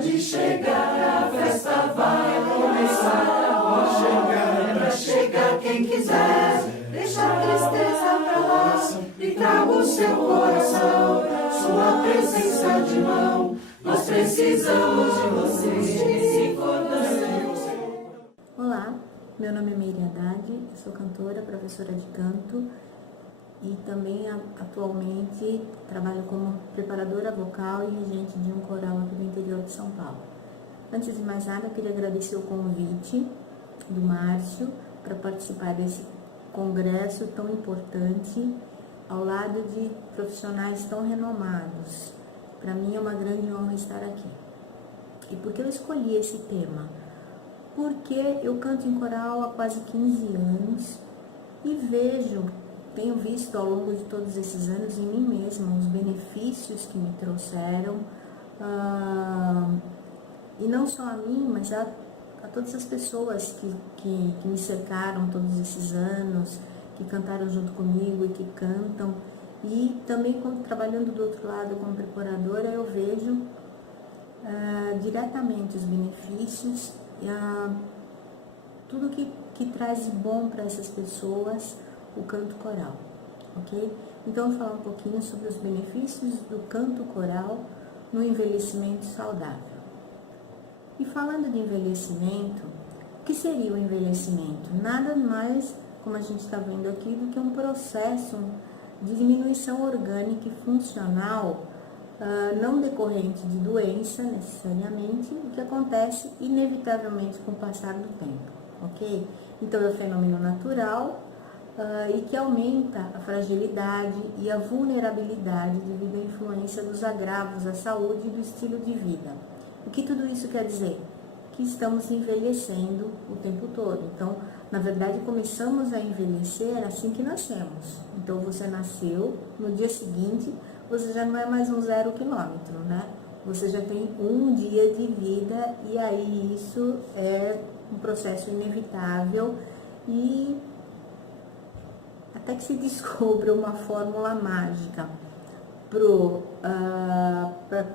Pode chegar, a festa vai começar. Pode chegar, pra chegar quem quiser. Deixa a tristeza pra lá e traga o seu coração. Sua presença de mão, nós precisamos de você. Olá, meu nome é Meire Haddad, eu sou cantora, professora de canto e também atualmente trabalho como preparadora vocal e regente de um coral aqui do interior de São Paulo. Antes de mais nada, eu queria agradecer o convite do Márcio para participar desse congresso tão importante ao lado de profissionais tão renomados. Para mim é uma grande honra estar aqui. E por que eu escolhi esse tema? Porque eu canto em coral há quase 15 anos e tenho visto ao longo de todos esses anos em mim mesma os benefícios que me trouxeram, e não só a mim, mas a todas as pessoas que me cercaram todos esses anos, que cantaram junto comigo e que cantam. E também, trabalhando do outro lado como preparadora, eu vejo diretamente os benefícios, tudo que traz de bom para essas pessoas o canto coral, ok? Então, eu vou falar um pouquinho sobre os benefícios do canto coral no envelhecimento saudável. E falando de envelhecimento, o que seria o envelhecimento? Nada mais, como a gente está vendo aqui, do que um processo de diminuição orgânica e funcional, não decorrente de doença necessariamente, o que acontece inevitavelmente com o passar do tempo, ok? Então, é um fenômeno natural e que aumenta a fragilidade e a vulnerabilidade devido à influência dos agravos à saúde e do estilo de vida. O que tudo isso quer dizer? Que estamos envelhecendo o tempo todo. Então, na verdade, começamos a envelhecer assim que nascemos. Então, você nasceu, no dia seguinte, você já não é mais um 0 quilômetro, né? Você já tem um dia de vida e aí isso é um processo inevitável e até que se descubra uma fórmula mágica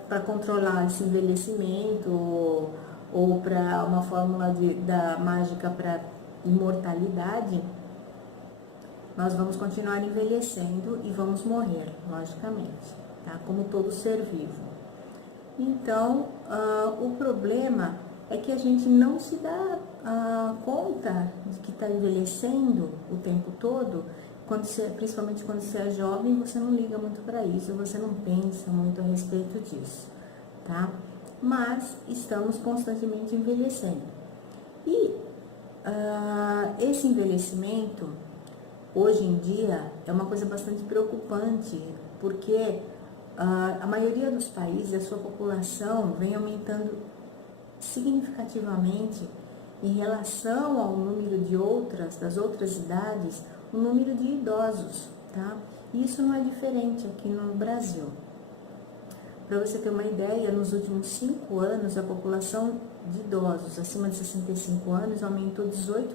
para controlar esse envelhecimento ou para uma fórmula mágica para imortalidade, nós vamos continuar envelhecendo e vamos morrer, logicamente, tá? Como todo ser vivo. Então, o problema é que a gente não se dá conta de que está envelhecendo o tempo todo, principalmente quando você é jovem, você não liga muito para isso, você não pensa muito a respeito disso, tá? Mas estamos constantemente envelhecendo. E esse envelhecimento, hoje em dia, é uma coisa bastante preocupante, porque a maioria dos países, a sua população vem aumentando significativamente em relação ao número das outras idades, o número de idosos, tá? E isso não é diferente aqui no Brasil. Para você ter uma ideia, nos últimos 5 anos, a população de idosos acima de 65 anos aumentou 18%.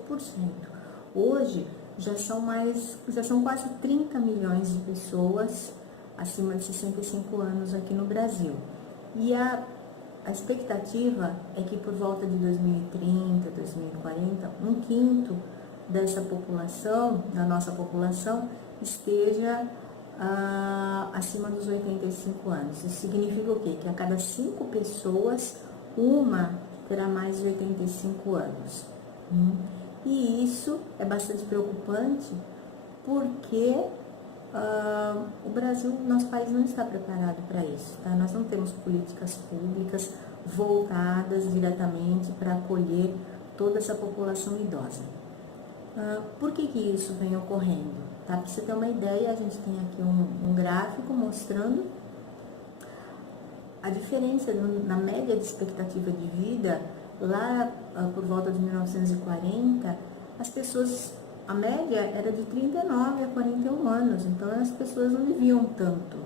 Hoje, já são quase 30 milhões de pessoas acima de 65 anos aqui no Brasil. E a expectativa é que por volta de 2030, 2040, 1/5 dessa população, da nossa população, esteja acima dos 85 anos. Isso significa o quê? Que a cada 5 pessoas, uma terá mais de 85 anos. E isso é bastante preocupante porque o Brasil, nosso país não está preparado para isso, tá? Nós não temos políticas públicas voltadas diretamente para acolher toda essa população idosa. Por que isso vem ocorrendo? Tá? Para você ter uma ideia, a gente tem aqui um gráfico mostrando a diferença na média de expectativa de vida. Lá por volta de 1940, a média era de 39 a 41 anos, então as pessoas não viviam tanto,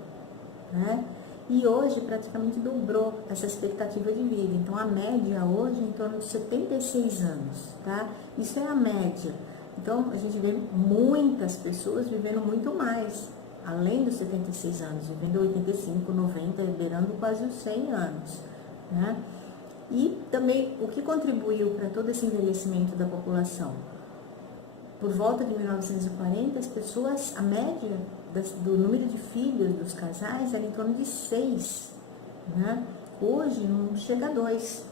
né? E hoje praticamente dobrou essa expectativa de vida, então a média hoje é em torno de 76 anos, tá? Isso é a média. Então a gente vê muitas pessoas vivendo muito mais, além dos 76 anos, vivendo 85, 90, beirando quase os 100 anos, né? E também o que contribuiu para todo esse envelhecimento da população? Por volta de 1940, as pessoas, a média do número de filhos dos casais era em torno de 6, né? Hoje não chega a 2.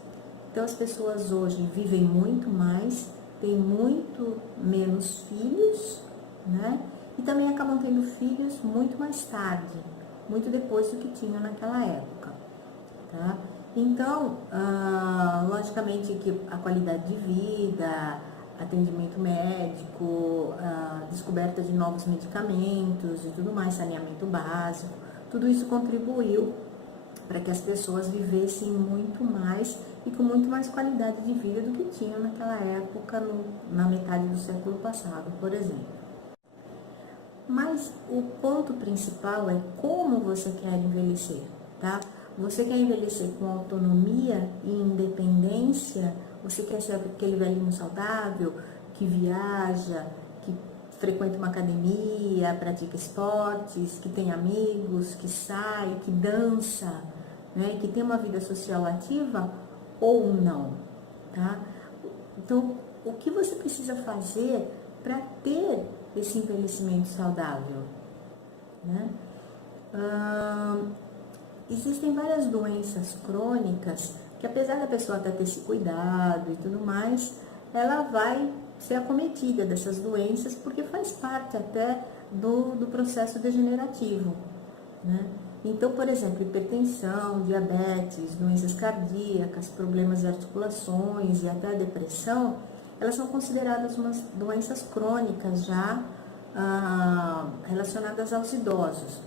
Então as pessoas hoje vivem muito mais, têm muito menos filhos, né? E também acabam tendo filhos muito mais tarde, muito depois do que tinham naquela época, tá? Então, logicamente que a qualidade de vida, atendimento médico, descoberta de novos medicamentos e tudo mais, saneamento básico, tudo isso contribuiu para que as pessoas vivessem muito mais e com muito mais qualidade de vida do que tinham naquela época, na metade do século passado, por exemplo. Mas o ponto principal é como você quer envelhecer, tá? Você quer envelhecer com autonomia e independência? Você quer ser aquele velhinho saudável, que viaja, que frequenta uma academia, pratica esportes, que tem amigos, que sai, que dança, né? Que tem uma vida social ativa ou não, tá? Então, o que você precisa fazer para ter esse envelhecimento saudável, né? Existem várias doenças crônicas que, apesar da pessoa até ter esse cuidado e tudo mais, ela vai ser acometida dessas doenças porque faz parte até do processo degenerativo, né? Então, por exemplo, hipertensão, diabetes, doenças cardíacas, problemas de articulações e até a depressão, elas são consideradas umas doenças crônicas já relacionadas aos idosos.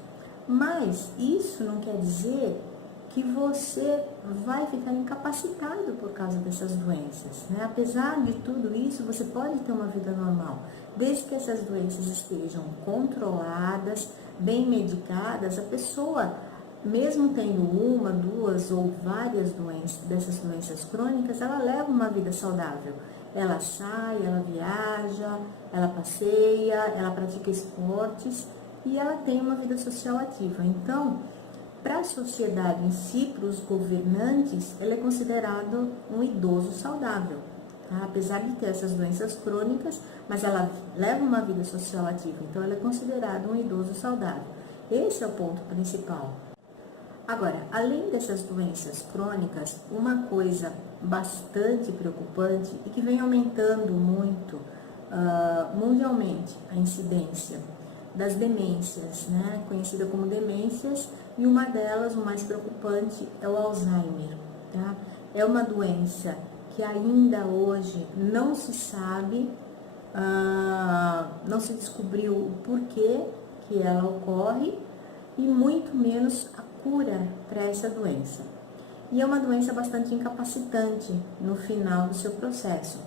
Mas isso não quer dizer que você vai ficar incapacitado por causa dessas doenças, né? Apesar de tudo isso, você pode ter uma vida normal, desde que essas doenças estejam controladas, bem medicadas. A pessoa, mesmo tendo uma, duas ou várias dessas doenças crônicas, ela leva uma vida saudável. Ela sai, ela viaja, ela passeia, ela pratica esportes e ela tem uma vida social ativa. Então, para a sociedade em si, para os governantes, ele é considerado um idoso saudável, tá? Apesar de ter essas doenças crônicas, mas ela leva uma vida social ativa, então ela é considerada um idoso saudável. Esse é o ponto principal. Agora, além dessas doenças crônicas, uma coisa bastante preocupante e que vem aumentando muito mundialmente a incidência das demências, né? Conhecida como demências, e uma delas, o mais preocupante, é o Alzheimer, tá? É uma doença que ainda hoje não se sabe, não se descobriu o porquê que ela ocorre e muito menos a cura para essa doença. E é uma doença bastante incapacitante no final do seu processo.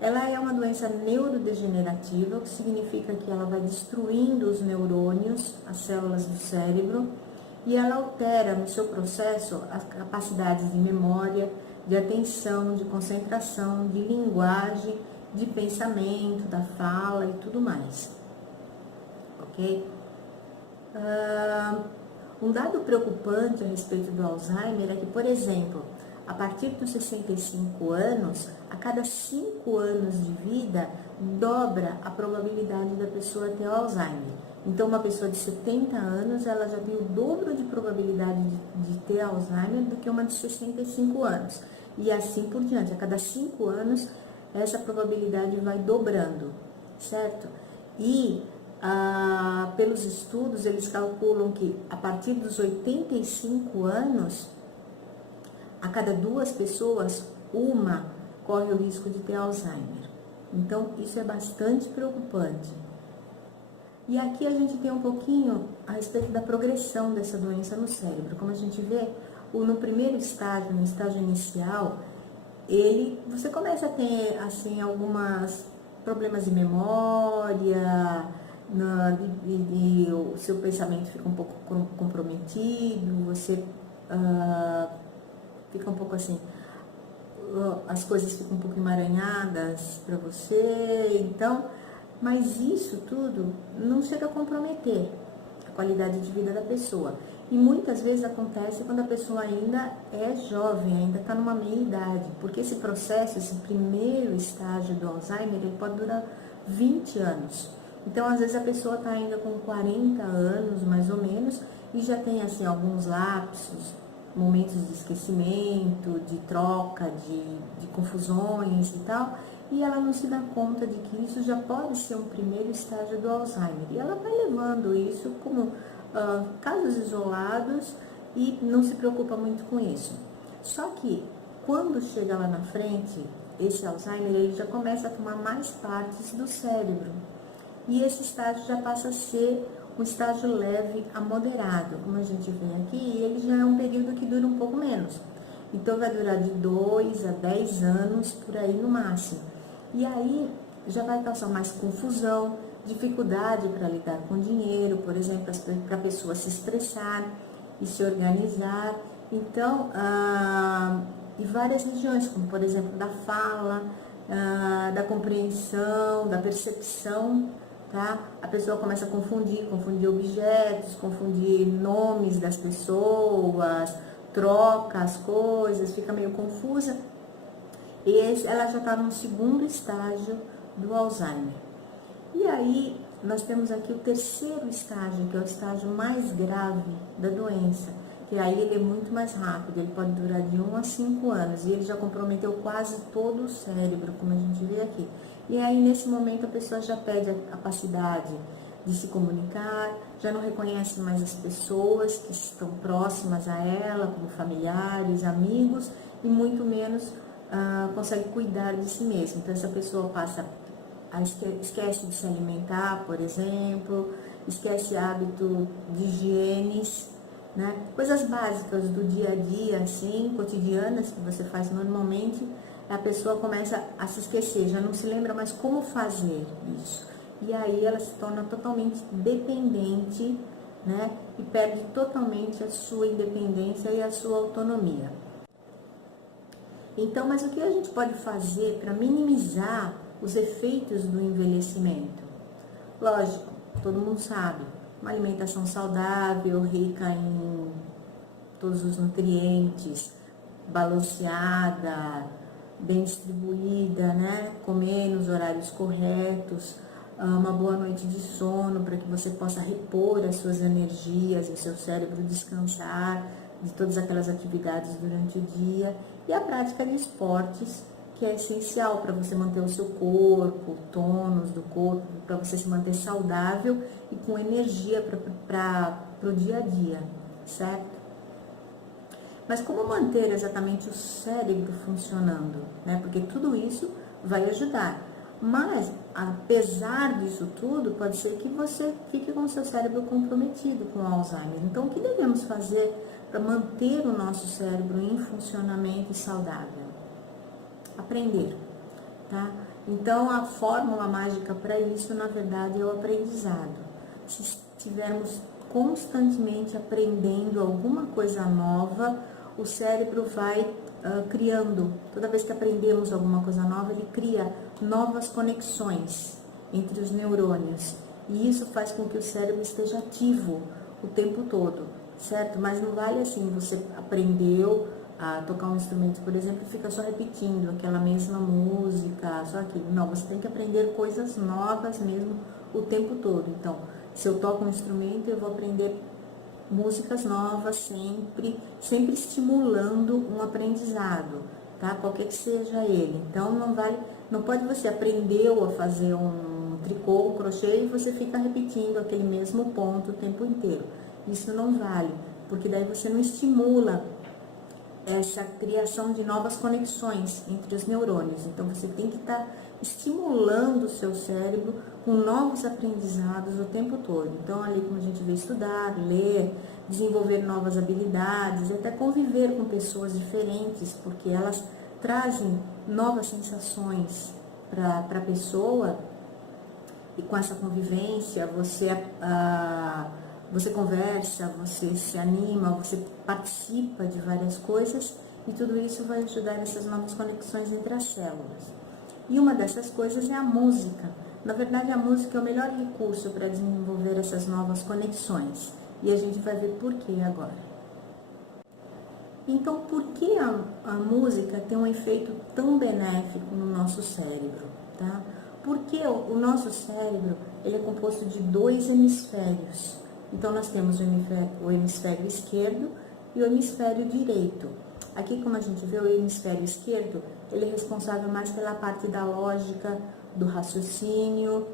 Ela é uma doença neurodegenerativa, o que significa que ela vai destruindo os neurônios, as células do cérebro, e ela altera no seu processo as capacidades de memória, de atenção, de concentração, de linguagem, de pensamento, da fala e tudo mais. Ok? Um dado preocupante a respeito do Alzheimer é que, por exemplo, a partir dos 65 anos, a cada 5 anos de vida, dobra a probabilidade da pessoa ter Alzheimer. Então, uma pessoa de 70 anos, ela já tem o dobro de probabilidade de ter Alzheimer do que uma de 65 anos. E assim por diante, a cada 5 anos, essa probabilidade vai dobrando, certo? E pelos estudos, eles calculam que a partir dos 85 anos, a cada 2 pessoas, uma corre o risco de ter Alzheimer. Então, isso é bastante preocupante. E aqui a gente tem um pouquinho a respeito da progressão dessa doença no cérebro. Como a gente vê, no primeiro estágio, no estágio inicial, você começa a ter, assim, alguns problemas de memória, e o seu pensamento fica um pouco comprometido, você fica um pouco assim, as coisas ficam um pouco emaranhadas para você, então, mas isso tudo não chega a comprometer a qualidade de vida da pessoa. E muitas vezes acontece quando a pessoa ainda é jovem, ainda está numa meia-idade, porque esse processo, esse primeiro estágio do Alzheimer, ele pode durar 20 anos. Então, às vezes a pessoa está ainda com 40 anos, mais ou menos, e já tem assim alguns lapsos, momentos de esquecimento, de troca, de confusões e tal, e ela não se dá conta de que isso já pode ser um primeiro estágio do Alzheimer. E ela vai levando isso como casos isolados e não se preocupa muito com isso. Só que quando chega lá na frente, esse Alzheimer ele já começa a tomar mais partes do cérebro. E esse estágio já passa a ser um estágio leve a moderado, como a gente vê aqui, e ele já é um período que dura um pouco menos. Então vai durar de 2 a 10 anos, por aí no máximo. E aí já vai causar mais confusão, dificuldade para lidar com dinheiro, por exemplo, para a pessoa se expressar e se organizar. Então, e várias regiões, como por exemplo da fala, da compreensão, da percepção, tá? A pessoa começa a confundir objetos, confundir nomes das pessoas, troca as coisas, fica meio confusa. E ela já está no segundo estágio do Alzheimer. E aí, nós temos aqui o terceiro estágio, que é o estágio mais grave da doença, que aí ele é muito mais rápido, ele pode durar de 1 a 5 anos, e ele já comprometeu quase todo o cérebro, como a gente vê aqui. E aí, nesse momento, a pessoa já perde a capacidade de se comunicar, já não reconhece mais as pessoas que estão próximas a ela, como familiares, amigos, e muito menos consegue cuidar de si mesma. Então, essa pessoa esquece de se alimentar, por exemplo, esquece hábito de higienes, né? Coisas básicas do dia a dia, assim, cotidianas, que você faz normalmente, a pessoa começa a se esquecer, já não se lembra mais como fazer isso. E aí ela se torna totalmente dependente, né? E perde totalmente a sua independência e a sua autonomia. Então, mas o que a gente pode fazer para minimizar os efeitos do envelhecimento? Lógico, todo mundo sabe, uma alimentação saudável, rica em todos os nutrientes, balanceada, bem distribuída, né? Comer nos horários corretos, uma boa noite de sono para que você possa repor as suas energias, o seu cérebro descansar de todas aquelas atividades durante o dia, e a prática de esportes, que é essencial para você manter o seu corpo, o tônus do corpo, para você se manter saudável e com energia para o dia a dia, certo? Mas como manter exatamente o cérebro funcionando, né? Porque tudo isso vai ajudar. Mas, apesar disso tudo, pode ser que você fique com o seu cérebro comprometido com o Alzheimer. Então, o que devemos fazer para manter o nosso cérebro em funcionamento e saudável? Aprender, tá? Então, a fórmula mágica para isso, na verdade, é o aprendizado. Se estivermos constantemente aprendendo alguma coisa nova, o cérebro vai criando. Toda vez que aprendemos alguma coisa nova, ele cria novas conexões entre os neurônios. E isso faz com que o cérebro esteja ativo o tempo todo, certo? Mas não vale assim, você aprendeu a tocar um instrumento, por exemplo, e fica só repetindo aquela mesma música, só aquilo. Não, você tem que aprender coisas novas mesmo o tempo todo. Então, se eu toco um instrumento, eu vou aprender músicas novas sempre estimulando um aprendizado, tá? Qualquer que seja ele. Então, não pode você aprendeu a fazer um tricô, um crochê e você fica repetindo aquele mesmo ponto o tempo inteiro. Isso não vale, porque daí você não estimula essa criação de novas conexões entre os neurônios. Então, você tem que estar estimulando o seu cérebro com novos aprendizados o tempo todo. Então, ali como a gente vê, estudar, ler, desenvolver novas habilidades, até conviver com pessoas diferentes, porque elas trazem novas sensações para a pessoa, e com essa convivência você conversa, você se anima, você participa de várias coisas, e tudo isso vai ajudar nessas novas conexões entre as células. E uma dessas coisas é a música. Na verdade, a música é o melhor recurso para desenvolver essas novas conexões. E a gente vai ver por que agora. Então, por que a música tem um efeito tão benéfico no nosso cérebro, tá? Porque o nosso cérebro, ele é composto de 2 hemisférios. Então, nós temos o hemisfério esquerdo e o hemisfério direito. Aqui, como a gente vê, o hemisfério esquerdo, ele é responsável mais pela parte da lógica, do raciocínio,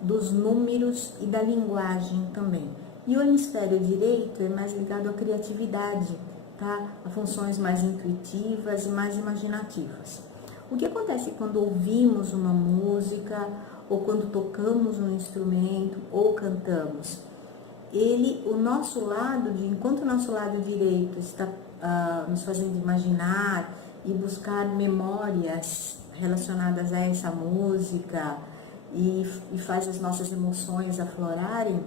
dos números e da linguagem também. E o hemisfério direito é mais ligado à criatividade, tá? A funções mais intuitivas e mais imaginativas. O que acontece quando ouvimos uma música, ou quando tocamos um instrumento, ou cantamos? Enquanto o nosso lado direito está nos fazendo imaginar e buscar memórias relacionadas a essa música e faz as nossas emoções aflorarem,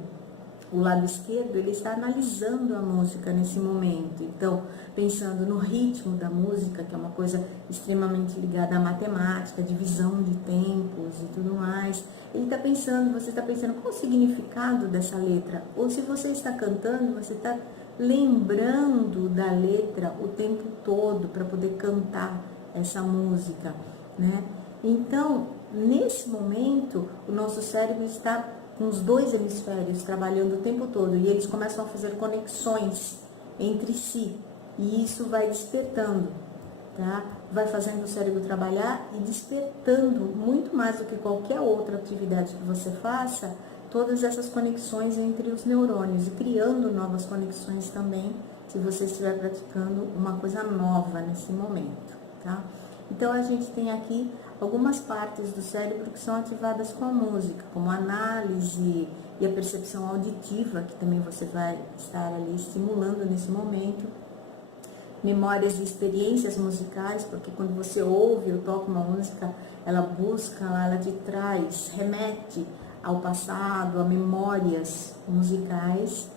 o lado esquerdo, ele está analisando a música nesse momento. Então, pensando no ritmo da música, que é uma coisa extremamente ligada à matemática, divisão de tempos e tudo mais. Você está pensando qual o significado dessa letra. Ou se você está cantando, você está lembrando da letra o tempo todo para poder cantar essa música, né? Então, nesse momento, o nosso cérebro está com os 2 hemisférios trabalhando o tempo todo e eles começam a fazer conexões entre si e isso vai despertando, tá? Vai fazendo o cérebro trabalhar e despertando muito mais do que qualquer outra atividade que você faça, todas essas conexões entre os neurônios e criando novas conexões também, se você estiver praticando uma coisa nova nesse momento, tá? Então, a gente tem aqui algumas partes do cérebro que são ativadas com a música, como a análise e a percepção auditiva, que também você vai estar ali estimulando nesse momento. Memórias e experiências musicais, porque quando você ouve ou toca uma música, ela busca, ela te traz, remete ao passado, a memórias musicais,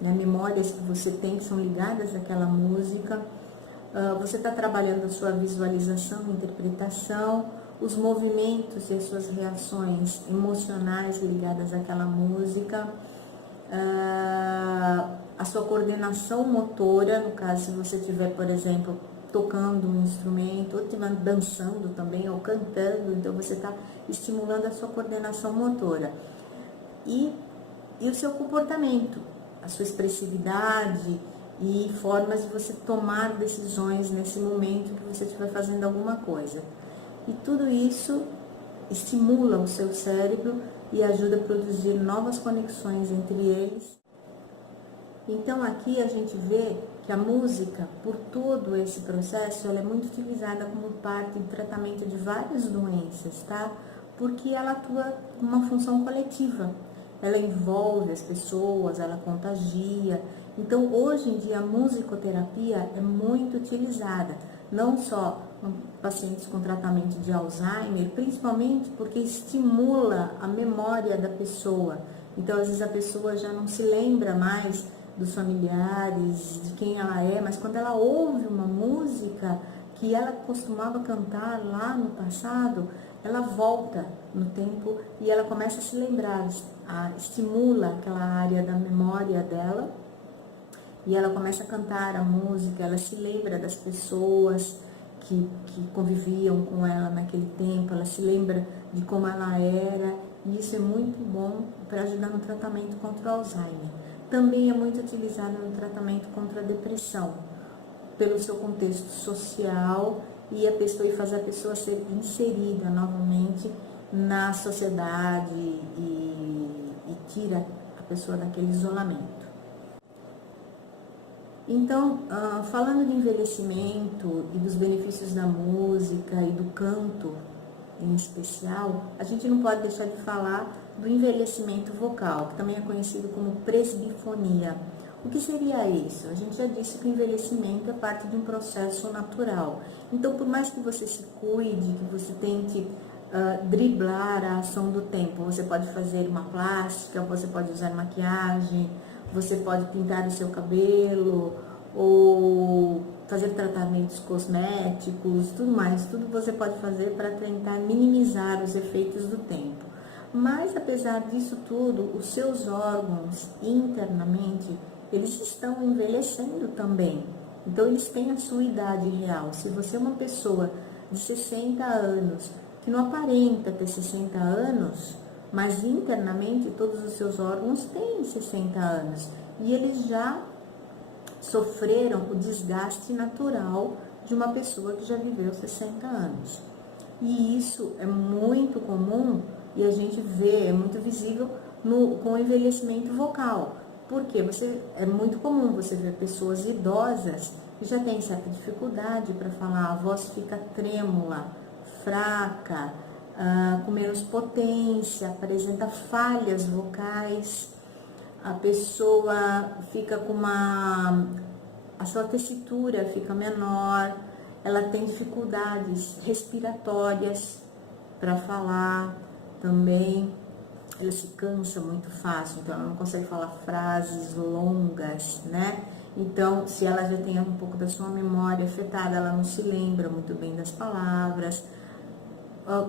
né? Memórias que você tem que são ligadas àquela música. Você está trabalhando a sua visualização, interpretação, os movimentos e as suas reações emocionais ligadas àquela música, a sua coordenação motora, no caso, se você estiver, por exemplo, tocando um instrumento, ou estiver dançando também, ou cantando, então você está estimulando a sua coordenação motora. E o seu comportamento, a sua expressividade, e formas de você tomar decisões nesse momento que você estiver fazendo alguma coisa. E tudo isso estimula o seu cérebro e ajuda a produzir novas conexões entre eles. Então aqui a gente vê que a música, por todo esse processo, ela é muito utilizada como parte do tratamento de várias doenças, tá? Porque ela atua com uma função coletiva. Ela envolve as pessoas, ela contagia. Então, hoje em dia, a musicoterapia é muito utilizada, não só com pacientes com tratamento de Alzheimer, principalmente porque estimula a memória da pessoa. Então, às vezes a pessoa já não se lembra mais dos familiares, de quem ela é, mas quando ela ouve uma música que ela costumava cantar lá no passado, ela volta no tempo e ela começa a se lembrar, estimula aquela área da memória dela e ela começa a cantar a música, ela se lembra das pessoas que conviviam com ela naquele tempo, ela se lembra de como ela era e isso é muito bom para ajudar no tratamento contra o Alzheimer. Também é muito utilizado no tratamento contra a depressão, pelo seu contexto social e fazer a pessoa ser inserida novamente na sociedade e tira a pessoa daquele isolamento. Então, falando de envelhecimento e dos benefícios da música e do canto em especial, a gente não pode deixar de falar do envelhecimento vocal, que também é conhecido como presbifonia. O que seria isso? A gente já disse que o envelhecimento é parte de um processo natural. Então, por mais que você se cuide, que você tente driblar a ação do tempo, você pode fazer uma plástica, você pode usar maquiagem, você pode pintar o seu cabelo, ou fazer tratamentos cosméticos, tudo mais. Tudo você pode fazer para tentar minimizar os efeitos do tempo. Mas, apesar disso tudo, os seus órgãos internamente, eles estão envelhecendo também. Então, eles têm a sua idade real. Se você é uma pessoa de 60 anos, que não aparenta ter 60 anos, mas internamente todos os seus órgãos têm 60 anos. E eles já sofreram o desgaste natural de uma pessoa que já viveu 60 anos. E isso é muito comum e a gente vê, é muito visível com o envelhecimento vocal. Porque é muito comum você ver pessoas idosas que já têm certa dificuldade para falar, a voz fica trêmula, fraca, com menos potência, apresenta falhas vocais, a pessoa fica a sua tessitura fica menor, ela tem dificuldades respiratórias para falar também, ela se cansa muito fácil, então ela não consegue falar frases longas, né? Então, se ela já tem um pouco da sua memória afetada, ela não se lembra muito bem das palavras.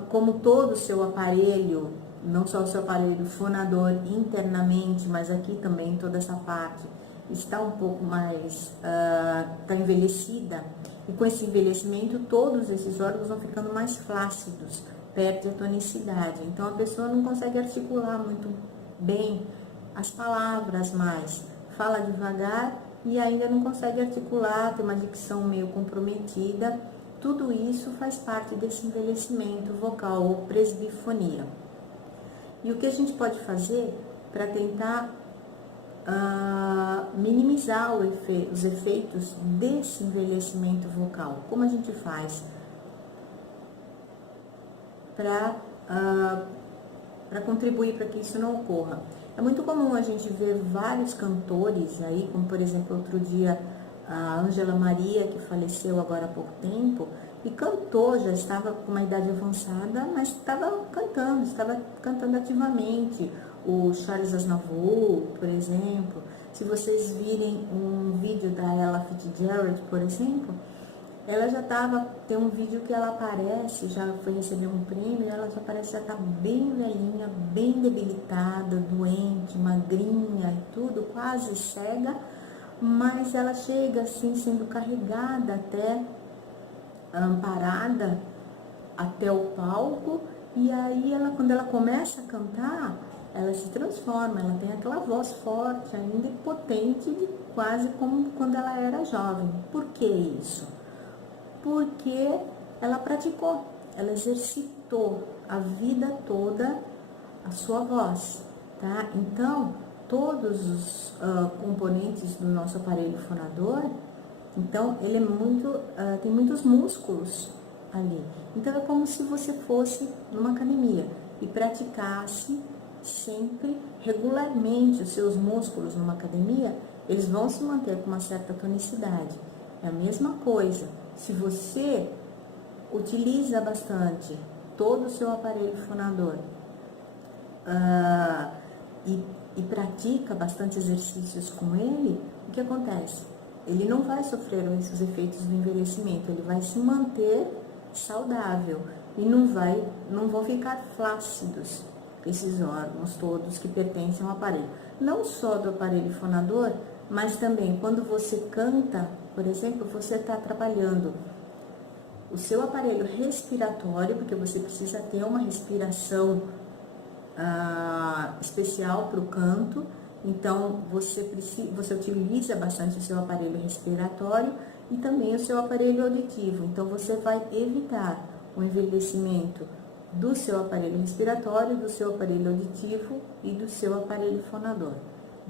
Como todo o seu aparelho, não só o seu aparelho fonador internamente, mas aqui também toda essa parte está um pouco mais, está envelhecida, e com esse envelhecimento todos esses órgãos vão ficando mais flácidos, perde a tonicidade, então a pessoa não consegue articular muito bem as palavras mais, fala devagar e ainda não consegue articular, tem uma dicção meio comprometida. Tudo isso faz parte desse envelhecimento vocal ou presbifonia. E o que a gente pode fazer para tentar minimizar os efeitos desse envelhecimento vocal? Como a gente faz para contribuir para que isso não ocorra? É muito comum a gente ver vários cantores aí, como por exemplo outro dia a Ângela Maria, que faleceu agora há pouco tempo, e cantou, já estava com uma idade avançada, mas estava cantando ativamente. O Charles Aznavour, por exemplo, se vocês virem um vídeo da Ella Fitzgerald, por exemplo, ela já tem um vídeo que ela aparece, já foi receber um prêmio, ela já parece já tá bem velhinha, bem debilitada, doente, magrinha e tudo, quase cega, mas ela chega assim, sendo carregada até, amparada até o palco, e aí quando ela começa a cantar, ela se transforma, ela tem aquela voz forte, ainda potente, quase como quando ela era jovem. Por que isso? Porque ela praticou, ela exercitou a vida toda a sua voz, tá? Então, todos os componentes do nosso aparelho fonador, então, ele tem muitos músculos ali. Então, é como se você fosse numa academia e praticasse sempre, regularmente, os seus músculos numa academia, eles vão se manter com uma certa tonicidade. É a mesma coisa. Se você utiliza bastante todo o seu aparelho fonador e pratica bastante exercícios com ele, o que acontece? Ele não vai sofrer esses efeitos do envelhecimento, ele vai se manter saudável e não vão ficar flácidos esses órgãos todos que pertencem ao aparelho. Não só do aparelho fonador, mas também quando você canta, por exemplo, você está trabalhando o seu aparelho respiratório, porque você precisa ter uma respiração especial para o canto. Então, você utiliza bastante o seu aparelho respiratório e também o seu aparelho auditivo. Então, você vai evitar o envelhecimento do seu aparelho respiratório, do seu aparelho auditivo e do seu aparelho fonador.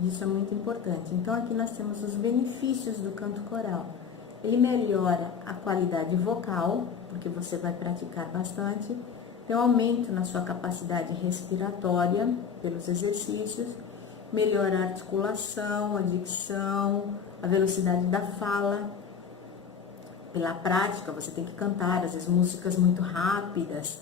Isso é muito importante. Então, aqui nós temos os benefícios do canto coral. Ele melhora a qualidade vocal, porque você vai praticar bastante. Tem um aumento na sua capacidade respiratória pelos exercícios. Melhora a articulação, a dicção, a velocidade da fala. Pela prática, você tem que cantar, às vezes, músicas muito rápidas.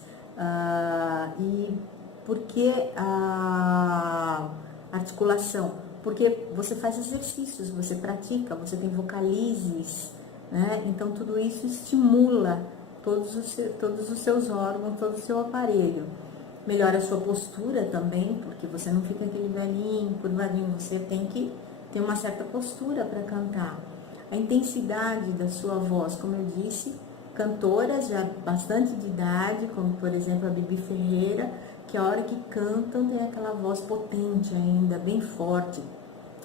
E por que a articulação? Porque você faz exercícios, você pratica, você tem vocalizes, né? Então, tudo isso estimula todos os seus órgãos, todo o seu aparelho. melhora a sua postura também, porque você não fica aquele velhinho, curvadinho, você tem que ter uma certa postura para cantar. A intensidade da sua voz, como eu disse, cantoras já bastante de idade, como por exemplo a Bibi Ferreira, que a hora que cantam tem aquela voz potente ainda, bem forte,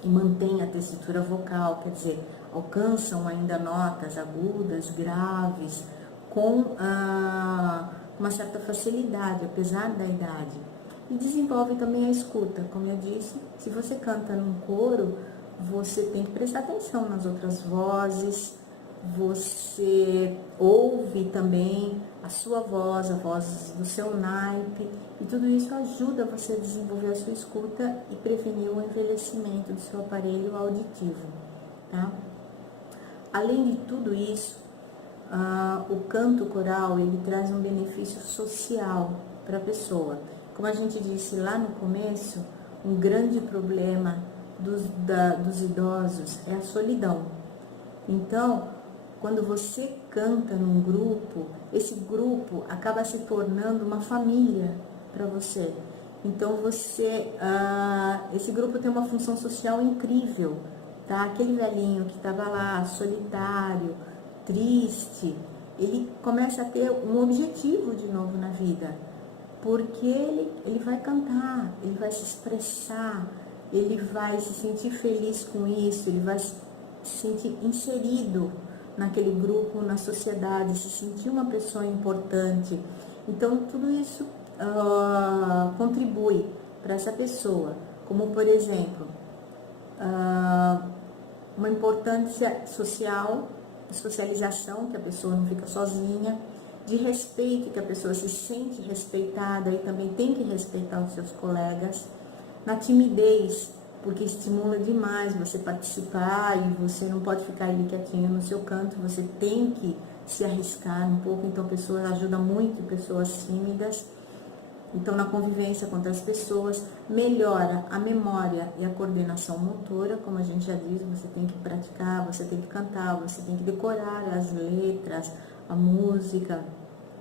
e mantém a tessitura vocal, quer dizer, alcançam ainda notas agudas, graves, com uma certa facilidade, apesar da idade. E desenvolve também a escuta, como eu disse, se você canta num coro, você tem que prestar atenção nas outras vozes, você ouve também a sua voz, a voz do seu naipe, e tudo isso ajuda você a desenvolver a sua escuta e prevenir o envelhecimento do seu aparelho auditivo, tá? Além de tudo isso, o canto coral, ele traz um benefício social para a pessoa. Como a gente disse lá no começo, um grande problema dos idosos é a solidão. Então, quando você canta num grupo, esse grupo acaba se tornando uma família para você. Então, esse grupo tem uma função social incrível, tá? Aquele velhinho que estava lá, solitário, triste, ele começa a ter um objetivo de novo na vida, porque ele vai cantar, ele vai se expressar, ele vai se sentir feliz com isso, ele vai se sentir inserido naquele grupo, na sociedade, se sentir uma pessoa importante. Então, tudo isso contribui para essa pessoa, como por exemplo, uma importância social, socialização, que a pessoa não fica sozinha, de respeito, que a pessoa se sente respeitada e também tem que respeitar os seus colegas, na timidez, porque estimula demais você participar e você não pode ficar ali quietinho no seu canto, você tem que se arriscar um pouco, então pessoas ajuda muito pessoas tímidas. Então, na convivência com outras pessoas, melhora a memória e a coordenação motora, como a gente já diz, você tem que praticar, você tem que cantar, você tem que decorar as letras, a música.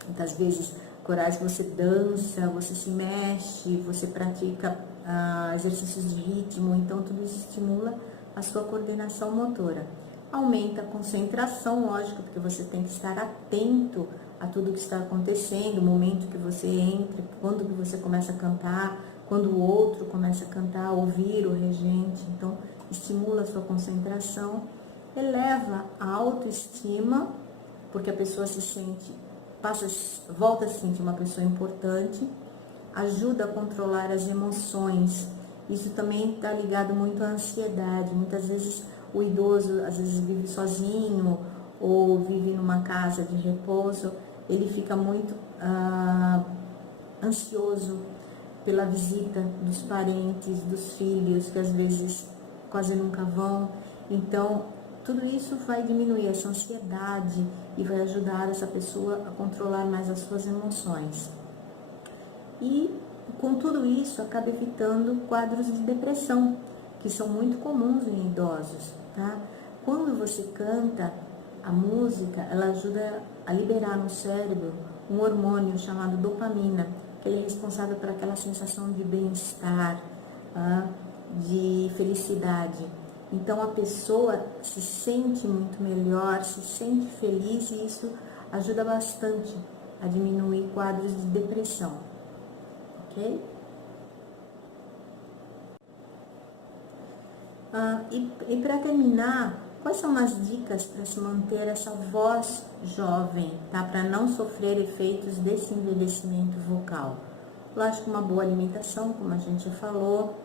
Muitas vezes, corais você dança, você se mexe, você pratica exercícios de ritmo, então tudo isso estimula a sua coordenação motora. Aumenta a concentração, lógico, porque você tem que estar atento a tudo que está acontecendo, o momento que você entra, quando que você começa a cantar, quando o outro começa a cantar, ouvir o regente. Então, estimula a sua concentração, eleva a autoestima, porque a pessoa se sente, volta a se sentir uma pessoa importante, ajuda a controlar as emoções. Isso também está ligado muito à ansiedade. Muitas vezes o idoso, às vezes vive sozinho ou vive numa casa de repouso, ele fica muito ansioso pela visita dos parentes, dos filhos, que às vezes quase nunca vão. Então, tudo isso vai diminuir essa ansiedade e vai ajudar essa pessoa a controlar mais as suas emoções. E com tudo isso, acaba evitando quadros de depressão, que são muito comuns em idosos, tá? Quando você canta, a música, ela ajuda a liberar no cérebro um hormônio chamado dopamina, que ele é responsável por aquela sensação de bem-estar, de felicidade. Então, a pessoa se sente muito melhor, se sente feliz e isso ajuda bastante a diminuir quadros de depressão, ok? E para terminar, quais são as dicas para se manter essa voz jovem, tá? Para não sofrer efeitos desse envelhecimento vocal? Lógico, uma boa alimentação, como a gente já falou,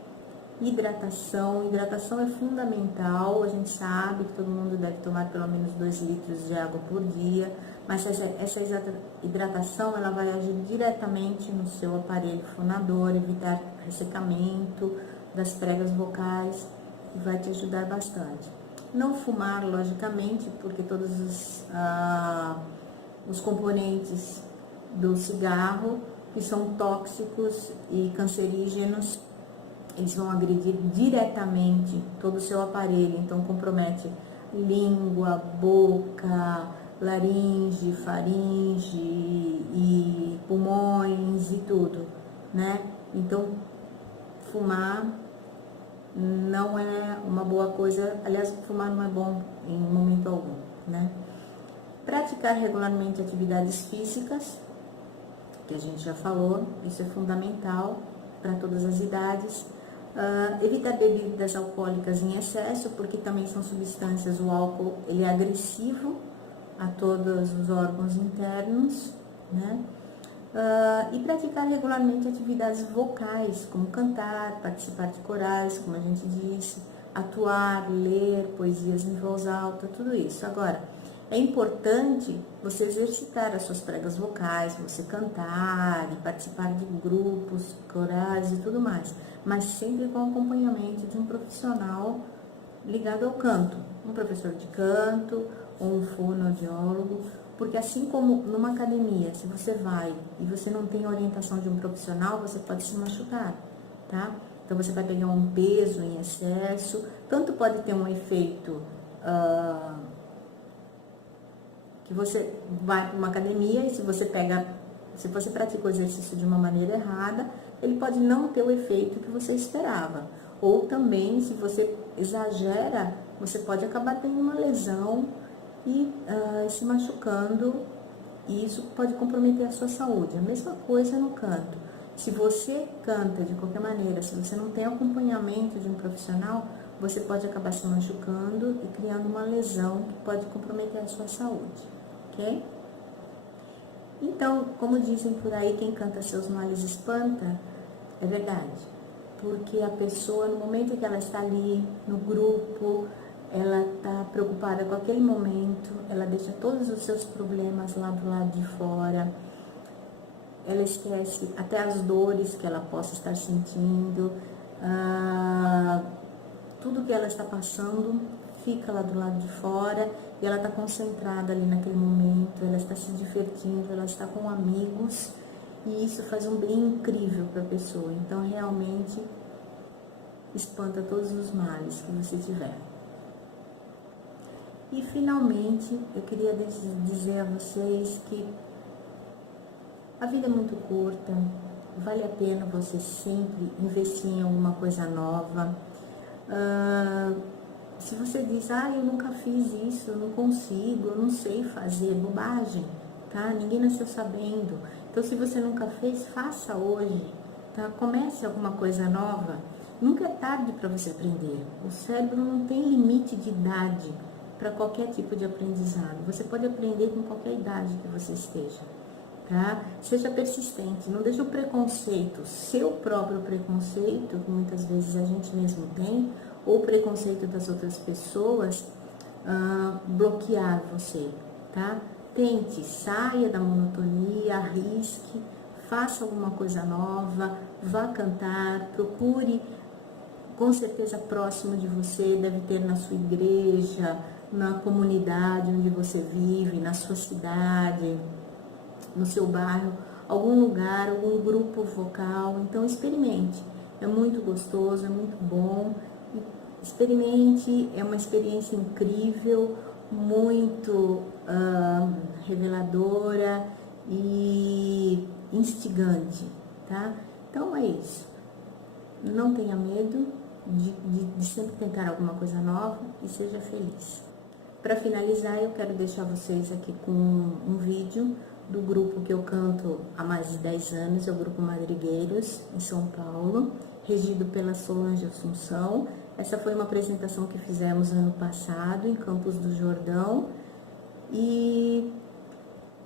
hidratação é fundamental, a gente sabe que todo mundo deve tomar pelo menos 2 litros de água por dia, mas essa hidratação ela vai agir diretamente no seu aparelho fonador, evitar ressecamento das pregas vocais e vai te ajudar bastante. Não fumar, logicamente, porque todos os componentes do cigarro, que são tóxicos e cancerígenos, eles vão agredir diretamente todo o seu aparelho, então compromete língua, boca, laringe, faringe e pulmões e tudo. né? Então, fumar não é uma boa coisa, aliás, fumar não é bom em momento algum, né? Praticar regularmente atividades físicas, que a gente já falou, isso é fundamental para todas as idades. Evitar bebidas alcoólicas em excesso, porque também são substâncias, o álcool ele é agressivo a todos os órgãos internos, né? E praticar regularmente atividades vocais, como cantar, participar de corais, como a gente disse, atuar, ler poesias em voz alta, tudo isso. Agora, é importante você exercitar as suas pregas vocais, você cantar e participar de grupos, corais e tudo mais, mas sempre com acompanhamento de um profissional ligado ao canto, um professor de canto ou um fonoaudiólogo, porque assim como numa academia, se você vai e você não tem orientação de um profissional, você pode se machucar, tá? Então você vai pegar um peso em excesso, tanto pode ter um efeito que você vai para uma academia e se você pratica o exercício de uma maneira errada, ele pode não ter o efeito que você esperava. Ou também, se você exagera, você pode acabar tendo uma lesão e se machucando, e isso pode comprometer a sua saúde. A mesma coisa no canto. Se você canta de qualquer maneira, se você não tem acompanhamento de um profissional, você pode acabar se machucando e criando uma lesão que pode comprometer a sua saúde, ok? Então, como dizem por aí, quem canta seus males espanta, é verdade. Porque a pessoa, no momento em que ela está ali, no grupo, ela está preocupada com aquele momento, ela deixa todos os seus problemas lá do lado de fora, ela esquece até as dores que ela possa estar sentindo, tudo que ela está passando fica lá do lado de fora e ela está concentrada ali naquele momento, ela está se divertindo, ela está com amigos e isso faz um bem incrível para a pessoa. Então, realmente, espanta todos os males que você tiver. E, finalmente, eu queria dizer a vocês que a vida é muito curta, vale a pena você sempre investir em alguma coisa nova. Se você diz, eu nunca fiz isso, eu não consigo, eu não sei fazer, bobagem, tá? Ninguém nasceu sabendo. Então, se você nunca fez, faça hoje, tá? Comece alguma coisa nova. Nunca é tarde para você aprender. O cérebro não tem limite de idade para qualquer tipo de aprendizado. Você pode aprender com qualquer idade que você esteja, tá? Seja persistente, não deixe o preconceito, seu próprio preconceito, que muitas vezes a gente mesmo tem, ou o preconceito das outras pessoas, bloquear você, tá? Tente, saia da monotonia, arrisque, faça alguma coisa nova, vá cantar, procure, com certeza próximo de você, deve ter na sua igreja, na comunidade onde você vive, na sua cidade, no seu bairro, algum lugar, algum grupo vocal. Então experimente, é muito gostoso, é muito bom, experimente, é uma experiência incrível, muito reveladora e instigante, tá? Então é isso, não tenha medo de sempre tentar alguma coisa nova e seja feliz. Para finalizar, eu quero deixar vocês aqui com um vídeo do grupo que eu canto há mais de 10 anos, é o Grupo Madrigueiros, em São Paulo, regido pela Solange Assunção. Essa foi uma apresentação que fizemos ano passado, em Campos do Jordão, e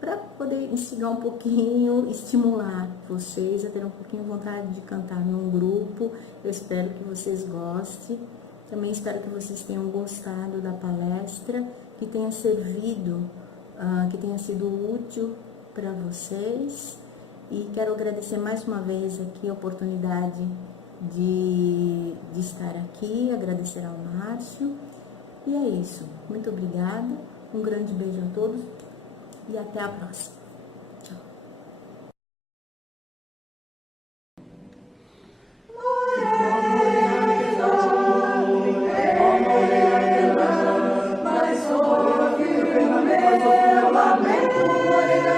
para poder instigar um pouquinho, estimular vocês a terem um pouquinho de vontade de cantar num grupo. Eu espero que vocês gostem. Também espero que vocês tenham gostado da palestra, que tenha servido, que tenha sido útil para vocês. E quero agradecer mais uma vez aqui a oportunidade de estar aqui, agradecer ao Márcio. E é isso. Muito obrigada. Um grande beijo a todos e até a próxima. Tchau. Lamento, morena,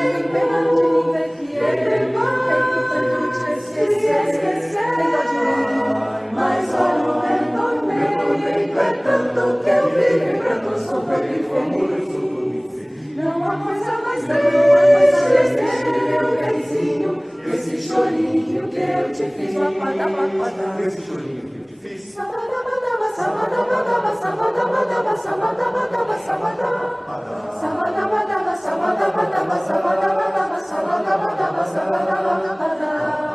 coisa mais triste, meu benzinho, esse chorinho que eu te fiz. Esse chorinho que eu te fiz. Sabadabadaba, sabadabadaba, sabadabadaba, sabadabadaba, sabadabadaba. Sabadabadaba, sabadabadaba, sabadabadaba, sabadabadaba, sabadabadaba.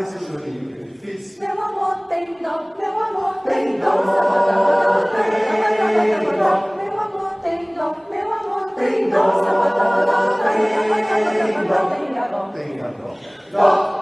Esse chorinho que eu te fiz. Meu amor tem dó, meu amor tem dó, meu amor tem dó, meu amor tem dó, Tenha dó. dó.